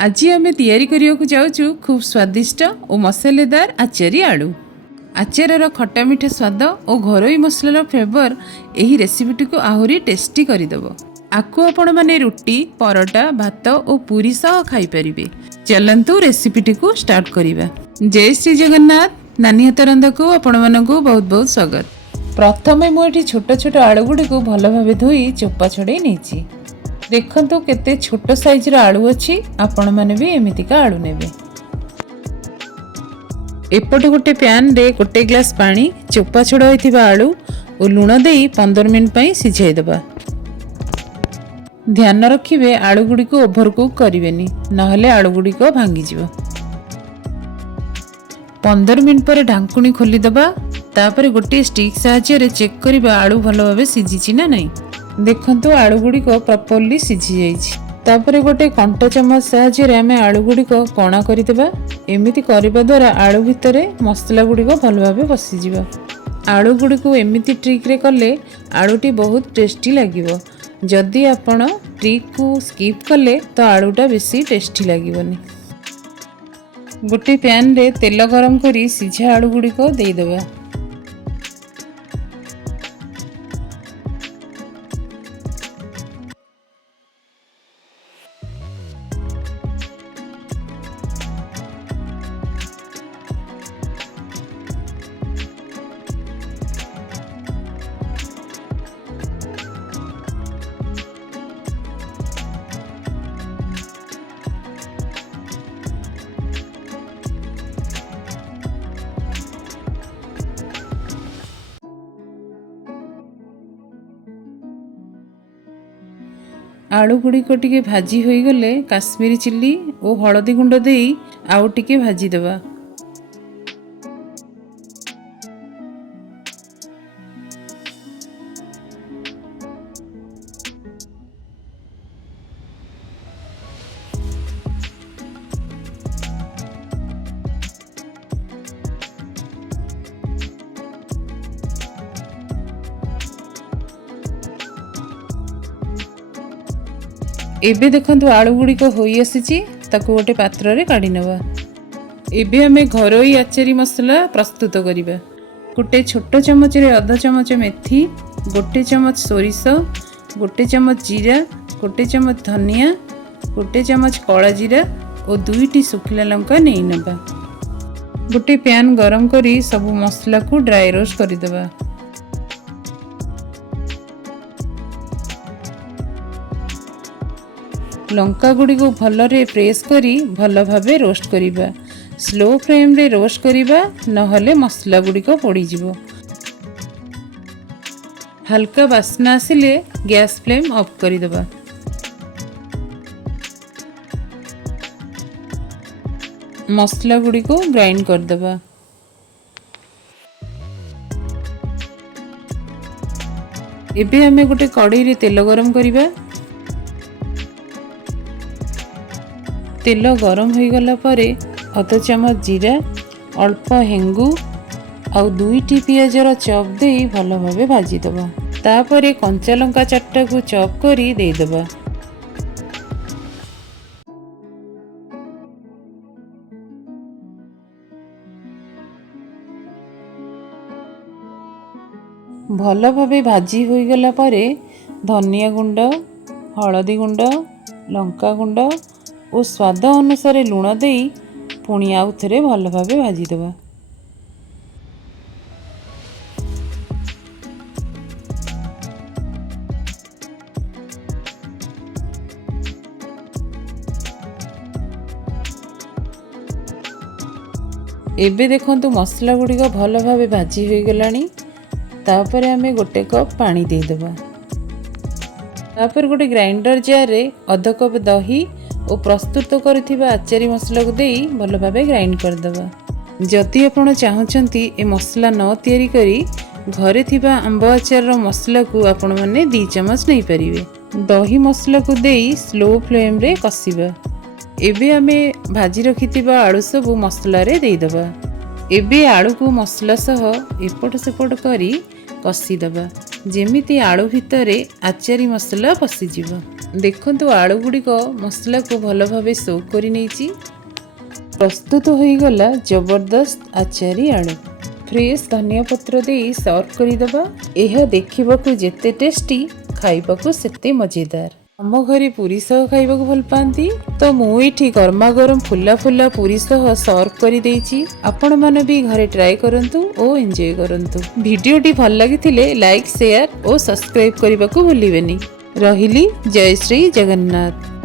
आज आम तैयारी करने जाऊँ खूब स्वादिष्ट और मसालेदार आचारी आलू। आचार खट्टा मीठा स्वाद और घरोई मसलार फ्लेवर यही रेसिपीटी को आहरी टेस्टी करदेव। आपको आपण मैंने रुटी परोटा भात और पूरी सह खाईपर। चलतु रेसिपीटी को स्टार्ट करवा। जय श्री जगन्नाथ। नानी हाथ रंधा को आपण मानक बहुत बहुत स्वागत। प्रथम मुझे छोट छोट आलू गुड़ी को भल भाव धोई चोपा छड़े नहीं। देखंतु केते छोट साइजर आलू अच्छी। आपण माने भी एमितिका आलू नेबे। एपटे गोटे पैन रे गोटे ग्लास पानी चोपा छड़ा होइथिबा आलू और लूण देई 15 मिनिट पई सिझाई देबा। ध्यान रखिबे आलू गुडी को ओभर कुक करिवेनी, नहले आलू गुडी को भांगी जिवो। 15 मिनिट पर ढांकुणी खोली देबा। तापर गोटे स्टिक सहायता रे चेक करिबा आलू भलो भाबे सिझिछि ना नहीं। देखंतु आलू गुडी को प्रॉपर्ली सिझी जाइछि। तापर गोटे कंटा चमच सहायता रे हमें आलू गुडी को कणा करि देबा। एमिति करिबा द्वारा आलू भितरे मसला गुडी को भलो भाबे बसि जिवो। आलू गुडी को एमिति ट्रिक रे कले आलूटी बहुत टेस्टी लागिवो। जदि आपण ट्रिक को स्किप कले तो आलूटा बेसी टेस्टी लागिवोनी। गोटे पैन रे तेल गरम करी सिझा आलू गुडी को देई देबा। आलू गुड़ी को टिके भाजी होई गले काश्मीरी चिल्ली और हळदी गुंड देई आउ टिके भाजी देबा। एबे देखंतु आलू गुड़ी को होई आसीची। ताकू गोटे पात्र रे काढी नेबा। एबे हमें घरोई आचारी मसला प्रस्तुत करिबा। गोटे छोट चमच रे आधा चमच मेथी, गोटे चमच सोरिष, गोटे चमच जीरा, गोटे चमच धनिया, गोटे चमच कला जीरा और 2टी सुखिला लंका नेई नेबा। गोटे पैन गरम करी सब मसला को ड्राई रोस्ट करि देबा। लंका गुड़ी को भलरे प्रेस करी भल भावे रोस्ट करिबा। स्लो फ्लेम रे रोस्ट करिबा, नहले मसला गुड़ी को पोड़ी जिवो। हल्का बास्ना आसिले गैस फ्लेम ऑफ करि देबा। मसला गुड़ी को ग्राइंड कर देबा। एबे हमें गोटे कढ़ाई रे तेल गरम करिबा। तेल गरम हो गला परे आधा चमच जीरा, अल्प हेंगू और 2टी पियाजर चॉप दे भल भावे भाजी दबा। तापरे कंचा लंका 4टा को चॉप करी दे दबा। भल भावे भाजी हो गला परे धनिया गुंड, हळदी गुंड, लंका गुंड और स्वाद अनुसार लूण देई पुणी आउ थरे भल भावे भाजी देबा। एबे देखंतु मसला गुड़ी भल भावे भाजी हो गलानी। तापर हमें गोटे कप पानी दे देबा। तापर गोटे ग्राइंडर जार रे आधा कप दही और प्रस्तुत करथिबा आचारी मसला को देई भल भावे ग्राइंड कर देबा। जदि आपण चाहउचंती ए मसला न तयारी करी घरे थिबा आंब आचार रो मसला को आपण माने 2 चमच नहीं परिवे। दही मसला को देई स्लो फ्लेम रे कसिबा। एबे हमें भाजी रखिथिबा आलू सब मसला रे देई देबा। एबे आलू को मसला सह एपट सेपट करी कसी देबा। जेमिति आलू भितरे आचारी मसला पसिजिबो। देखंतु आलू गुड़िक मसला को भल भाव सोक कर नहीं। प्रस्तुत हो गला जबरदस्त आचारी आलू। फ्रेश धनिया पत्र दे सर्व करदबा। यह देखा जेते टेस्टी खाइबाकू सेते मजेदार। आम घरे पूरी सह खाइबा भल पाती तो मुझे गरमा गरम फुला फुला पूरी सह सर्व कर देइछि। आपण माने भी घरे ट्राई करंतु ओ एंजॉय करंतु। वीडियोटी भल लागिथिले लाइक शेयर और सब्सक्राइब करने को भूलिबेनी। रहिली जय श्री जगन्नाथ।